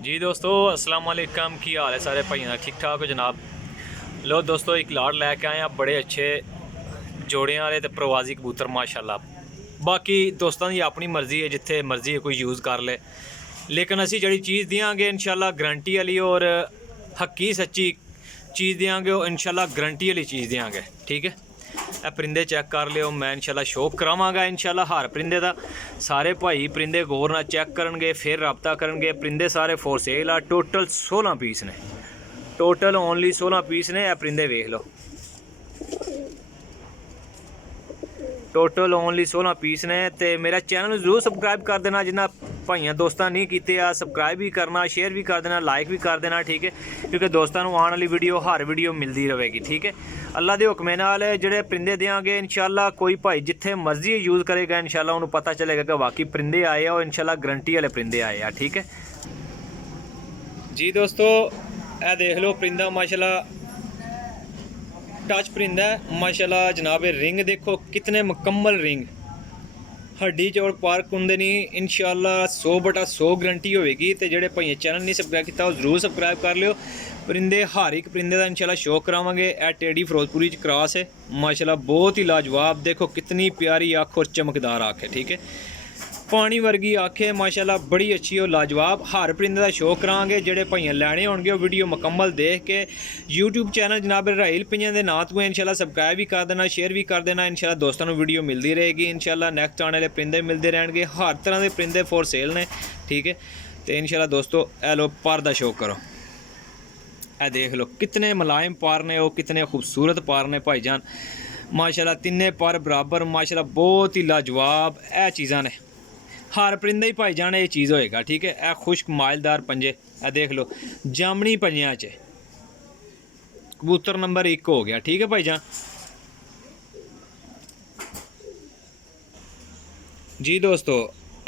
जी दोस्तों अस्सलाम वालेकुम की हाल है सारे भाइयों का ठीक ठाक हो जनाब। लो दोस्तों एक लाट लैके आए हैं बड़े अच्छे जोड़े वाले तो प्रवासी कबूतर माशाल्लाह। बाकी दोस्तों की अपनी मर्जी है जिथे मर्जी कोई यूज़ कर ले, लेकिन असी जी चीज़ देंगे इंशाल्लाह गारंटी वाली और हक्की सच्ची चीज़ देंगे और इंशाल्लाह गारंटी वाली चीज़ देंगे। ठीक है, ਇਹ परिंदे चेक कर लियो, मैं इंशाल्लाह शौक करावांगा इंशाल्लाह हर परिंदे का। सारे भाई परिंदे गौर नाल चेक करनगे फिर रबता करनगे। परिंदे सारे फॉर सेल आ, टोटल 16 पीस ने, टोटल ओनली 16 पीस ने। परिंदे वेख लो, टोटल ओनली 16 पीस ने। तो मेरा चैनल जरूर सबसक्राइब कर देना, जिन्हें भाइयों दोस्तों नहीं किए आ सबसक्राइब भी करना, शेयर भी कर देना, लाइक भी कर देना। ठीक है, क्योंकि दोस्तों को आने वाली वीडियो हर वीडियो मिलती रहेगी। ठीक है, अल्लाह के हुक्म नाल जिहड़े परिंदे देंगे इंशाल्लाह कोई भाई जिथे मर्जी यूज़ करेगा इंशाल्लाह उन्होंने पता चलेगा कि वाकई परिंदे आए और इंशाल्लाह गारंटी वाले परिंदे आए हैं। ठीक है जी दोस्तों, यह देख लो परिंदा माशाल्लाह टच परिंदा है माशाल्लाह जनाब। रिंग देखो कितने मुकम्मल रिंग, हड्डी चौड़ पार्क होंगे नहीं इंशाल्लाह 100/100 गारंटी होगी। तो जेडे भाई चैनल नहीं सबसक्राइब किया वो जरूर सबसक्राइब कर लियो। परिंदे हर एक परिंदे का इंशाल्लाह शौक करावांगे। ए टेडी फिरोजपुरी क्रॉस है माशाल्लाह, बहुत ही लाजवाब। देखो कितनी प्यारी आँख और चमकदार आँख है। ठीक है, पानी वर्गी आँख है माशाल्लाह, बड़ी अच्छी और लाजवाब। हर परिंदे का शौक करांगे। जेडे भाइयां लैने होंगे वीडियो मुकम्मल देख के यूट्यूब चैनल जनाब राहील पिंजन के नाम तो इंशाल्लाह सबसक्राइब भी कर देना, शेयर भी कर देना। इंशाल्लाह दोस्तों को वीडियो मिलती रहेगी। इंशाल्लाह नैक्सट आने वाले परिंदे मिलते रहेंगे, हर तरह के परिंदे फॉर सेल ने। ठीक है, तो इंशाल्लाह दोस्तों ए लो पर का शौक करो। ए देख लो कितने मुलायम पार ने, वो कितने खूबसूरत पार ने भाईजान माशाल्लाह। तिन्ने पर बराबर माशाल्लाह, बहुत ही लाजवाब ए चीज़ां ने। हर परिंदे ही भाईजान ये चीज़ होएगा। ठीक है, ए खुश्क माइलदार पंजे, ए देख लो जामनी पंजियां च कबूतर नंबर 1 हो गया। ठीक है भाईजान जी दोस्तों,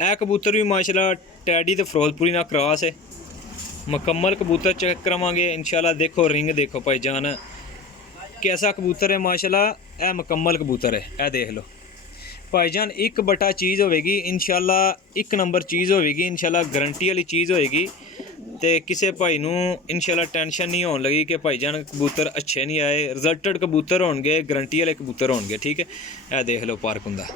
ए कबूतर भी माशाल्लाह टैडी तो फिरोजपुरी ना क्रॉस है, मुकम्मल कबूतर चेक करावांगे इंशाल्लाह। देखो रिंग देखो भाईजान कैसा कबूतर है माशाल्लाह, ए मुकम्मल कबूतर है। ए देख लो भाईजान 1/1 चीज़ होगी इंशाल्लाह, 1 नंबर चीज़ होगी इंशाल्लाह, गारंटी वाली चीज़ होगी। तो किसी भाई नूं इंशाल्लाह टेंशन नहीं होने लगी कि भाईजान कबूतर अच्छे नहीं आए। रिजल्टेड कबूतर होंगे, गारंटी वाले कबूतर होंगे। ठीक है, यह देख लो पार्क हुंदा,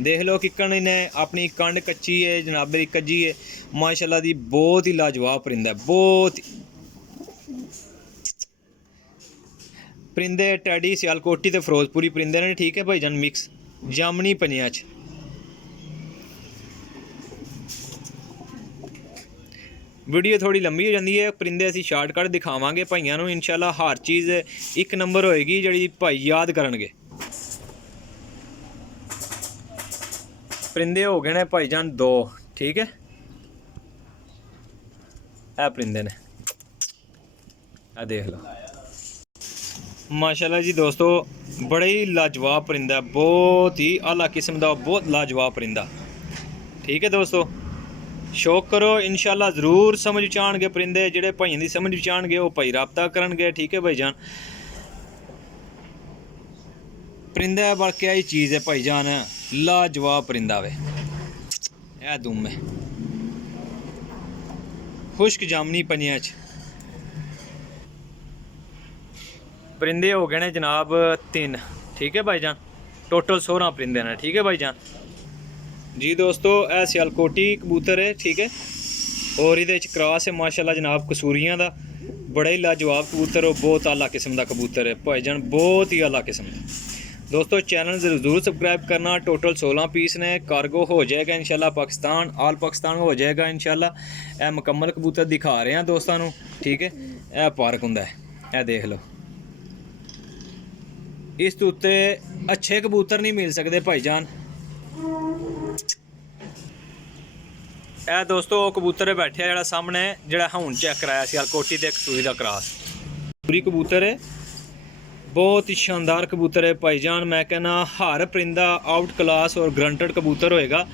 देख लो किकन ने अपनी कंड कच्ची है जनाब मेरी कज्जी है माशाल्लाह दी, बहुत ही लाजवाब परिंदा है। बहुत परिंदे टैडी सियालकोटी ते फिरोजपुरी परिंदे ने। ठीक है भाईजान, मिक्स जामनी पंजियां च। वीडियो थोड़ी लंबी हो जाती है, परिंदे असी शार्टकट दिखावांगे भाइयों को इंशाल्लाह। हर चीज़ 1 नंबर होएगी जी भाई याद करनगे। परिंदे हो गए ने भाईजान 2। ठीक है, ए परिंदे ने, ए देख लो माशाल्लाह जी दोस्तों, बड़े ही लाजवाब परिंदा, बहुत ही आला किस्म का, बहुत लाजवाब परिंदा। ठीक है दोस्तों, शौक करो इंशाल्लाह जरूर समझ आएंगे परिंदे। जेडे भाइयों की समझ आएंगे वो भाई रबता करनगे। ठीक है भाईजान, परिंदा बल्कि यही चीज़ है भाईजान, लाजवाब परिंदा वे। ए दुम है खुश्क जामनी पंजियां च। परिंदे हो गए ने जनाब 3। ठीक है भाईजान, टोटल 16 परिंदे ने। ठीक है भाईजान जी दोस्तों, यह सियालकोटी कबूतर है। ठीक है, और ये क्रॉस है माशाल्लाह जनाब कसूरियां का। बड़ा ही लाजवाब कबूतर और बहुत आला किस्म का कबूतर है भाईजान, बहुत ही आला किस्म का। दोस्तों चैनल जरूर सबसक्राइब करना। टोटल 16 पीस ने, कार्गो हो जाएगा इंशाल्लाह पाकिस्तान, ऑल पाकिस्तान हो जाएगा इंशाल्लाह। यह मुकम्मल कबूतर दिखा रहे हैं दोस्तों को। ठीक है, यह पार्क हुंदा है, यह देख लो। इस तो उत्ते अच्छे कबूतर नहीं मिल सकते भाईजान। ए दोस्तों कबूतर बैठे जरा सामने, जरा हूँ चेक कराया सियालकोटी ते कसूरी का क्रॉस पूरी कबूतर है, बहुत ही शानदार कबूतर है भाईजान। मैं कहना हर परिंदा आउट क्लास और ग्रंटेड कबूतर होएगा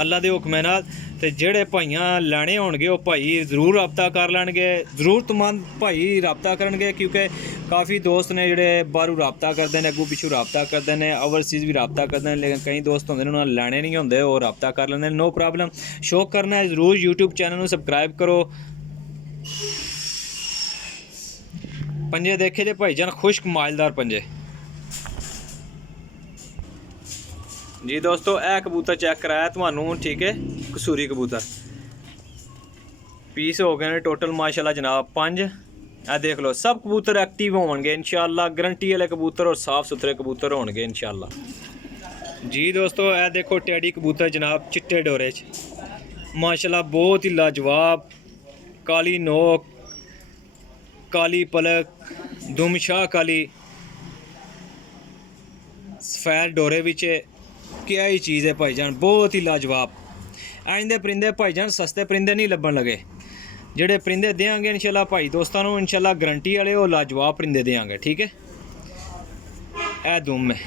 अल्लाह के हुक्म नाल। ते जेड़े भाइयां लैने होणगे वो भाई जरूर रबता कर लैणगे, जरूरतमंद भाई रबता करनगे, क्योंकि काफ़ी दोस्त ने जोड़े बाहरों रबता करते हैं, अगू पिछू रबता करते हैं, ओवरसीज़ भी रबता करते हैं, लेकिन कई दोस्त होंगे उन्होंने लैने नहीं होंगे, वो रबता कर लेंगे। नो प्रॉब्लम, शौक करना है ज़रूर यूट्यूब चैनल को सबसक्राइब करो। पंजे देखे जे भाईजान, खुश्क मालदार पंजे जी दोस्तों। यह कबूतर चेक कराया थानू, ठीक है, कसूरी कबूतर पीस हो गए ने टोटल माशाल्लाह जनाब 5। आ देख लो, सब कबूतर एक्टिव होंगे इंशाल्लाह, गारंटी वाले कबूतर और साफ सुथरे कबूतर होंगे इंशाल्लाह जी दोस्तों। यह देखो टैडी कबूतर जनाब, चिट्टे डोरे च माशाल्लाह बहुत ही लाजवाब, काली नोक, काली पलक, दुमशाह काली, सफेद डोरे विच, क्या ही चीज़ है भाईजान, बहुत ही लाजवाब। आइंदे परिंदे भाईजान सस्ते परिंदे नहीं लभन लगे, ਜਿਹੜੇ परिंदे देंगे इंशाल्लाह भाई दोस्तों को, इंशाल्लाह गारंटी वाले वो लाजवाब परिंदे देंगे, ठीक है। ए दुम है,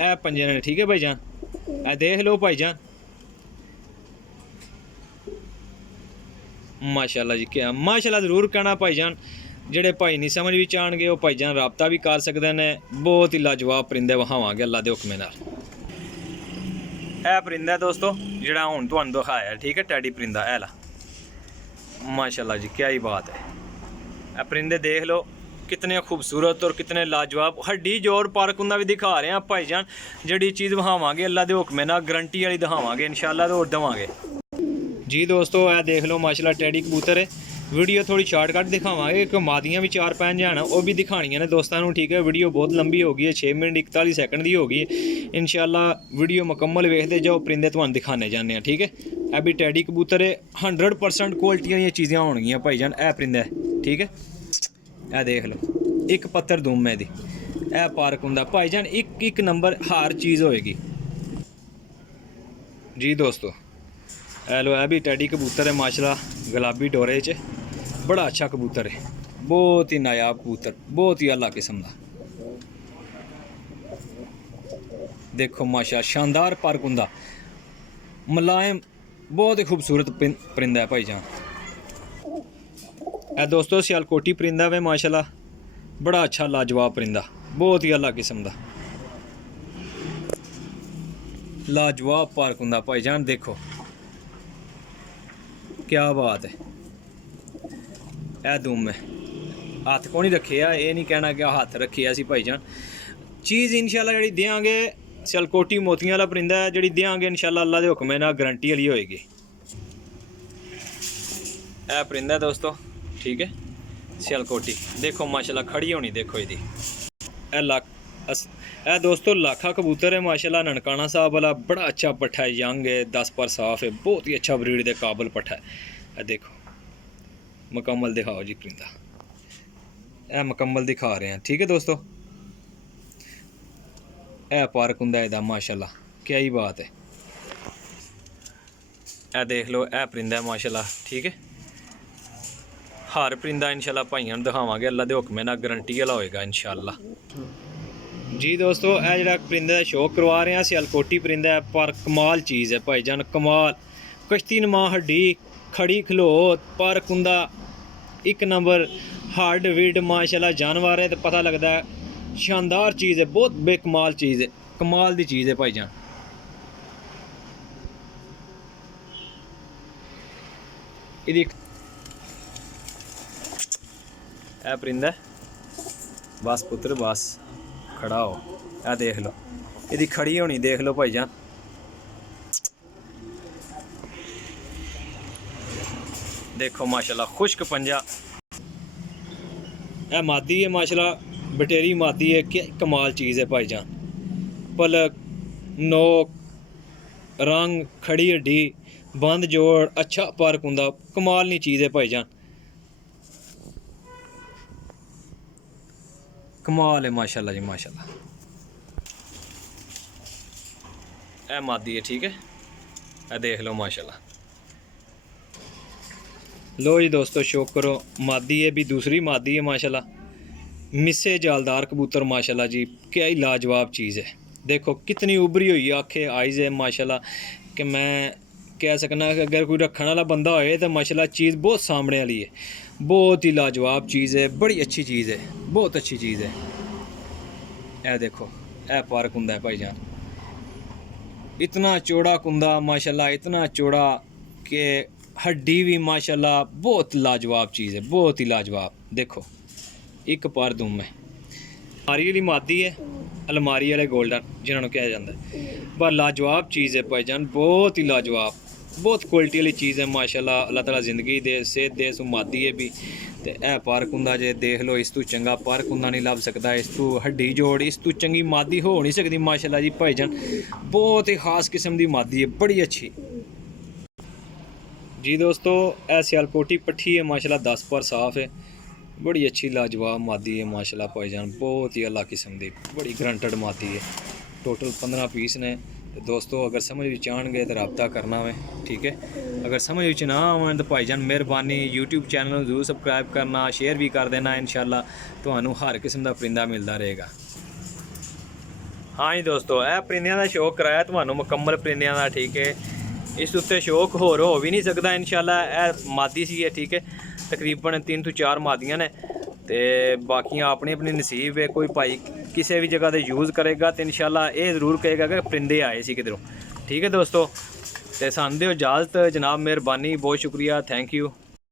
ए पंजे ने, ठीक है भाईजान। ए देख लो भाईजान, माशाल्लाह जी, क्या माशाल्लाह ज़रूर कहना भाईजान। ਜਿਹੜੇ भाई नहीं समझ भी आएंगे वो भाईजान रबता भी कर सकते हैं। बहुत ही लाजवाब परिंदे वहावांगे अल्लाह के हुक्मे नाल। यह परिंदा दोस्तों जिहड़ा हुण तुहानूं दिखाया, ठीक है, टैडी परिंदा है ला, माशाल्लाह जी, क्या ही बात है। यह परिंदे देख लो कितने खूबसूरत और कितने लाजवाब। हड्डी जोर पार्क उन्दा भी दिखा रहे हैं भाईजान, जिहड़ी चीज़ दिखावांगे अल्लाह के हुक्मे नाल गारंटी वाली दिखावांगे इंशाल्लाह, तो देवांगे जी दोस्तों। यह देख लो माशाल्लाह टैडी कबूतर है। वीडियो थोड़ी शॉर्टकट दिखावांगे, एक मादियाँ भी 4-5 हैं, वो भी दिखानियां ने दोस्तों को, ठीक है। वीडियो बहुत लंबी हो गई है, 6 मिनट 41 सेकंड की हो गई है। इंशाल्लाह वीडियो मुकम्मल वेखते जाओ, परिंदे तुहानूं दिखाने जाने, ठीक है। यह भी टैडी कबूतर है, 100% क्वालिटी वाली चीज़ें होणगियां भाईजान। यह परिंदा है, ठीक है। यह देख लो, एक पत्थर दुम है दी, यह पार्क हुंदा भाईजान, एक नंबर हर चीज़ होएगी जी दोस्तों। लो यह भी टैडी कबूतर है माशाल्लाह, गुलाबी डोरे च, बड़ा अच्छा कबूतर है, बहुत ही नायाब कबूतर, बहुत ही अला किस्म का। देखो माशा शानदार पार्क हुंदा, मुलायम, बहुत ही खूबसूरत परिंदा है भाईजान। ए दोस्तों सियालकोटी परिंदा वे माशाल्लाह, बड़ा अच्छा लाजवाब परिंदा, बहुत ही अला किस्म का लाजवाब पार्क हुंदा भाईजान। देखो क्या बात है। यह दुम है, हाथ को नहीं रखे, ये नहीं कहना कि हाथ रखे असी भाईजान। चीज़ इंशाल्लाह जी देंगे, सियालकोटी मोतियां वाला परिंदा है, जी देंगे इंशाल्लाह अल्लाह के हुक्म नाल गारंटी वाली होएगी। यह परिंदा दोस्तों, ठीक है, सियालकोटी देखो माशाल्लाह खड़ी होनी, देखो ये यह दोस्तों लाखा कबूतर है माशाल्लाह, ननकाना साहब वाला, बड़ा अच्छा पट्ठा है, यंग है, 10 पर साफ है, बहुत ही अच्छा ब्रीड के काबल पट्ठा है। देखो मुकम्मल दिखाओ जी परिंदा, यह मुकम्मल दिखा रहे हैं, ठीक है दोस्तों। यह पार्क हुंदा है माशाल्लाह, क्या ही बात है। यह देख लो, यह परिंदा है माशाल्लाह, ठीक है। हर परिंदा इंशाल्लाह भाइयों दिखावांगे, अल्लाह के हुक्म नाल गारंटी वाला होएगा इंशाल्लाह जी दोस्तों। यह जो परिंदे का शौक करवा रहे हैं, सियालकोटी परिंदा है, पर कमाल चीज़ है भाईजान, कमाल, कश्ती नमा हड्डी, खड़ी खलोत, पार्क हुंदा एक नंबर, हार्ड वीड माशाल्लाह जानवर है, तो पता लगता है शानदार चीज़ है, बहुत बेकमाल चीज़ है, कमाल की चीज़ है भाईजान। ये परिंदा बस पुत्र बस खड़ा हो, यह देख लो, यदि खड़ी होनी देख लो भाईजान। देखो माशाल्लाह खुश्क पंजा, यह मादी है माशाल्लाह, बटेरी मादी है, क्या कमाल चीज़ है भाईजान। पलक, नोक, रंग, खड़ी हड्डी, बंद जोड़, अच्छा पार्क हुंदा, कमाल नी चीज़ है भाईजान, कमाल है माशाल्लाह जी माशाल्लाह। यह मादी है, ठीक है, यह देख लो माशाल्लाह। लो जी दोस्तों शौक करो, मादी है भी, दूसरी मादी है माशाल्लाह, मिस्से जालदार कबूतर माशाल्लाह जी, क्या ही लाजवाब चीज़ है। देखो कितनी उभरी हुई आँखें, आइज़ है माशाल्लाह, कि मैं कह सकना कि अगर कोई रखने वाला बंदा होए तो माशाल्लाह चीज़ बहुत सामने वाली है, बहुत ही लाजवाब चीज़ है, बड़ी अच्छी चीज़ है, बहुत अच्छी चीज़ है। ए देखो ए पार्क कुंदा है भाईजान, इतना चौड़ा कुंदा माशाल्लाह, इतना चौड़ा कि हड्डी भी माशाल्लाह बहुत लाजवाब चीज़ है, बहुत ही लाजवाब। देखो एक पार दूँ मैं अलमारी वाली मादी है, अलमारी वाले गोल्डन जिन्होंने कहा जाता है, पर लाजवाब चीज़ है भाईजान, बहुत ही लाजवाब, बहुत क्वालिटी वाली चीज़ है माशाल्लाह। अल्लाह ताला ज़िंदगी दे, सेहत दे, सो मादी है भी। तो यह पार्क हुंदा जे देख लो, इस तू चंगा पार्क हुंदा नहीं लभ सकता, इस तू हड्डी जोड़, इस तू चंगी मादी हो नहीं सकती माशाल्लाह जी भाईजान, बहुत ही खास किस्म की मादी है, बड़ी अच्छी जी। दोस्तों यह सियालकोटी पट्ठी है माशाल्लाह, 10 पर साफ़ है, बड़ी अच्छी लाजवाब मादी है माशाल्लाह भाईजान, बहुत ही अला किस्म की बड़ी ग्रंटेड मादी है। टोटल 15 पीस ने। तो दोस्तों अगर समझ विच आन गए तो रब्ता करना है, ठीक है। अगर समझ विच ना आवन तो भाईजान मेहरबानी यूट्यूब चैनल जरूर सबसक्राइब करना, शेयर भी कर देना, इंशाल्लाह तुहानू हर किस्म का परिंदा मिलता रहेगा। हाँ जी दोस्तों, यह परिंदियां का शौक कराया तुहानू मुकम्मल परिंदियां का, ठीक है। इस उत्ते शौक होर हो भी नहीं सकता इंशाल्लाह। यह मादी सी है, ठीक है, तकरीबन 3 तो 4 मादियां ने, तो बाकियां अपनी अपनी नसीब है। कोई भाई किसी भी जगह पर यूज़ करेगा तो इंशाल्लाह ये ज़रूर कहेगा कि परिंदे आए सी किधरों, ठीक है दोस्तों। तो सानू दिओ इजाज़त जनाब, मेहरबानी, बहुत शुक्रिया, थैंक यू।